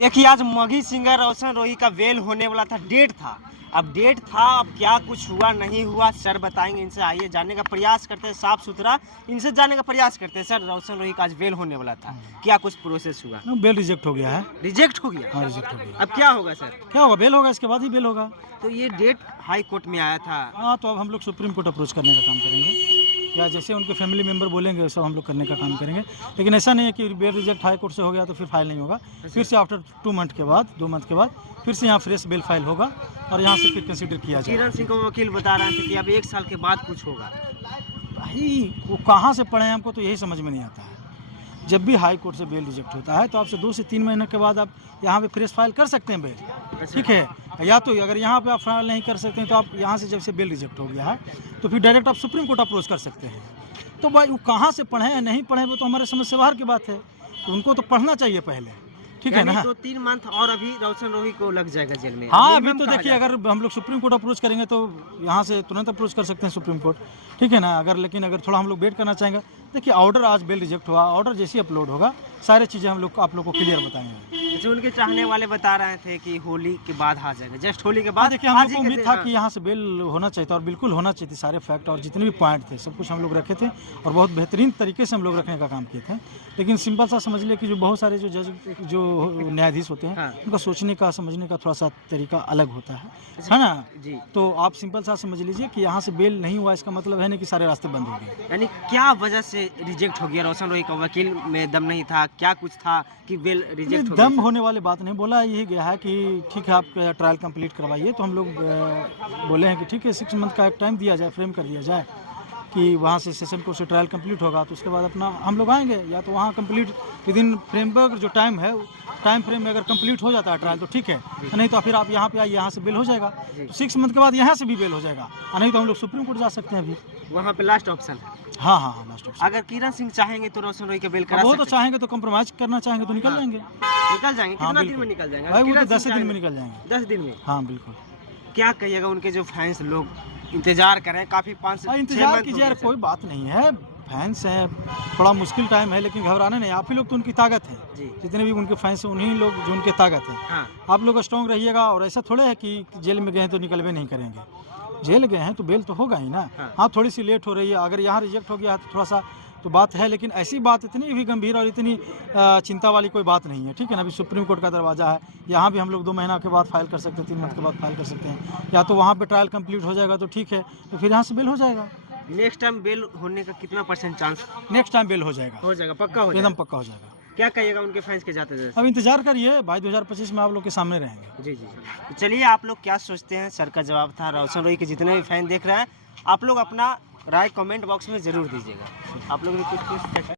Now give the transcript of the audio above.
देखिए आज मगही सिंगर रोशन रोही का बेल होने वाला था, डेट था। अब डेट था, अब क्या कुछ हुआ नहीं हुआ सर बताएंगे। इनसे आइए जानने का प्रयास करते हैं, साफ सुथरा इनसे जानने का प्रयास करते हैं। सर रोशन रोही का आज बेल होने वाला था, क्या कुछ प्रोसेस हुआ? बेल रिजेक्ट हो गया है। रिजेक्ट हो गया? हाँ, रिजेक्ट हो गया। अब क्या होगा सर? क्या होगा? बेल होगा, इसके बाद ही बेल होगा। तो ये डेट हाई कोर्ट में आया था। हाँ, तो अब हम लोग सुप्रीम कोर्ट अप्रोच करने का काम करेंगे, या जैसे उनके फैमिली मेंबर बोलेंगे वैसा हम लोग करने का काम करेंगे। लेकिन ऐसा नहीं है कि बेल रिजेक्ट हाई कोर्ट से हो गया तो फिर फाइल नहीं होगा। फिर से आफ्टर 2 मंथ के बाद, 2 मंथ के बाद फिर से यहाँ फ्रेश बेल फाइल होगा और यहाँ से फिर कंसिडर किया जाएगा। किरण सिंह को वकील बता रहे थे कि अब 1 साल के बाद कुछ होगा। भाई वो कहाँ से पढ़े हैं, हमको तो यही समझ में नहीं आता है। जब भी हाई कोर्ट से बेल रिजेक्ट होता है तो आपसे 2 से 3 महीने के बाद आप यहाँ पे फ्रेश फाइल कर सकते हैं बेल, ठीक है। या तो अगर यहाँ पे आप फाइल नहीं कर सकते हैं तो आप यहाँ से जब से बेल रिजेक्ट हो गया है तो फिर डायरेक्ट आप सुप्रीम कोर्ट अप्रोच कर सकते हैं। तो भाई वो कहाँ से पढ़े या नहीं पढ़े वो तो हमारे समझ से बाहर की बात है, तो उनको तो पढ़ना चाहिए पहले, ठीक है ना। तो 3 मंथ और अभी रोशन रोही को लग जाएगा जेल में। हाँ, अभी तो देखिए अगर हम लोग सुप्रीम कोर्ट अप्रोच करेंगे तो यहाँ से तुरंत अप्रोच कर सकते हैं सुप्रीम कोर्ट, ठीक है ना। लेकिन अगर थोड़ा हम लोग वेट करना चाहेंगे, देखिए ऑर्डर आज बेल रिजेक्ट हुआ, ऑर्डर जैसे अपलोड होगा सारी चीज़ें हम लोग आप लोग को क्लियर बताएंगे। जो उनके चाहने वाले बता रहे थे कि होली के बाद आ जाएगा, जस्ट होली के बाद। देखिए हम लोग को उम्मीद था कि यहाँ से बेल होना चाहिए था और बिल्कुल होना चाहिए थी। सारे फैक्ट और जितने भी पॉइंट थे सब कुछ हम लोग रखे थे और बहुत बेहतरीन तरीके से हम लोग रखने का काम किए थे। लेकिन सिंपल सा समझ लिया कि जो बहुत सारे जो जज जो न्यायाधीश होते हैं उनका सोचने का समझने का थोड़ा सा तरीका अलग होता है ना जी। तो आप सिंपल सा समझ लीजिए कि यहाँ से बेल नहीं हुआ, इसका मतलब है नहीं कि सारे रास्ते बंद हो गए। यानी क्या वजह से रिजेक्ट हो गया? रोशन रोही का वकील में दम नहीं था, क्या कुछ था कि बेल रिजेक्ट हो गया? दम होने वाली बात नहीं, बोला यही गया है कि ठीक है आप ट्रायल कंप्लीट करवाइए। तो हम लोग बोले हैं कि ठीक है 6 मंथ का एक टाइम दिया जाए, फ्रेम कर दिया जाए कि वहाँ से सेशन कोर्ट से ट्रायल कंप्लीट होगा तो उसके बाद अपना हम लोग आएंगे। या तो वहाँ कंप्लीट विद इन फ्रेमवर्क जो टाइम है, टाइम फ्रेम में अगर कंप्लीट हो जाता है ट्रायल तो ठीक है, नहीं तो फिर आप यहाँ पे आइए, यहाँ से बेल हो जाएगा। तो 6 मंथ के बाद यहाँ से भी बेल हो जाएगा, नहीं तो हम लोग सुप्रीम कोर्ट जा सकते हैं अभी। वहाँ पे लास्ट ऑप्शन है। हाँ हाँ हाँ, लास्ट ऑप्शन। अगर किरण सिंह चाहेंगे तो रोशन रोही का बेल करा वो सकते तो चाहेंगे तो कंप्रोमाइज करना चाहेंगे तो निकल जाएंगे। निकल जाएंगे? हाँ, कितना दिन बिल्कुल। में निकल जाएंगे? भाई वो तो किरण 10 सिंह दिन में चाहेंगे? निकल जाएंगे। 10 दिन में? हाँ बिल्कुल। क्या कहिएगा उनके जो फैंस लोग इंतजार कर रहे हैं काफी 5 से 6 इंतजार मंथ कीजिए यार, कोई बात नहीं है। फैंस हैं, थोड़ा मुश्किल टाइम है लेकिन घबराना नहीं। आप ही लोग तो उनकी ताकत है, जितने भी उनके फैंस हैं उन्हीं लोग जो उनके ताकत है। हाँ। आप लोग स्ट्रॉन्ग रहिएगा। और ऐसा थोड़े है कि जेल में गए हैं तो निकलवे नहीं करेंगे, जेल गए हैं तो बेल तो होगा ही ना। हाँ, थोड़ी सी लेट हो रही है, अगर यहाँ रिजेक्ट हो गया है तो थोड़ा सा तो बात है, लेकिन ऐसी बात इतनी भी गंभीर और इतनी चिंता वाली कोई बात नहीं है, ठीक है ना। अभी सुप्रीम कोर्ट का दरवाज़ा है, यहाँ भी हम लोग 2 महीना के बाद फाइल कर सकते हैं, 3 मंथ के बाद फाइल कर सकते हैं। या तो वहाँ पे ट्रायल कंप्लीट हो जाएगा तो ठीक है, तो फिर यहाँ से बेल हो जाएगा। नेक्स्ट टाइम बेल होने का कितना % चांस? नेक्स्ट टाइम बेल हो जाएगा, पक्का हो एकदम पक्का हो जाएगा। क्या कहिएगा उनके फैंस के जाते जाते? अब इंतजार करिए भाई, 2025 में आप लोग के सामने रहेंगे। जी जी। तो चलिए आप लोग क्या सोचते हैं? सर का जवाब था। रोशन रोही के जितने भी फैन देख रहे हैं, आप लोग अपना राय कमेंट बॉक्स में ज़रूर दीजिएगा। आप लोग भी कुछ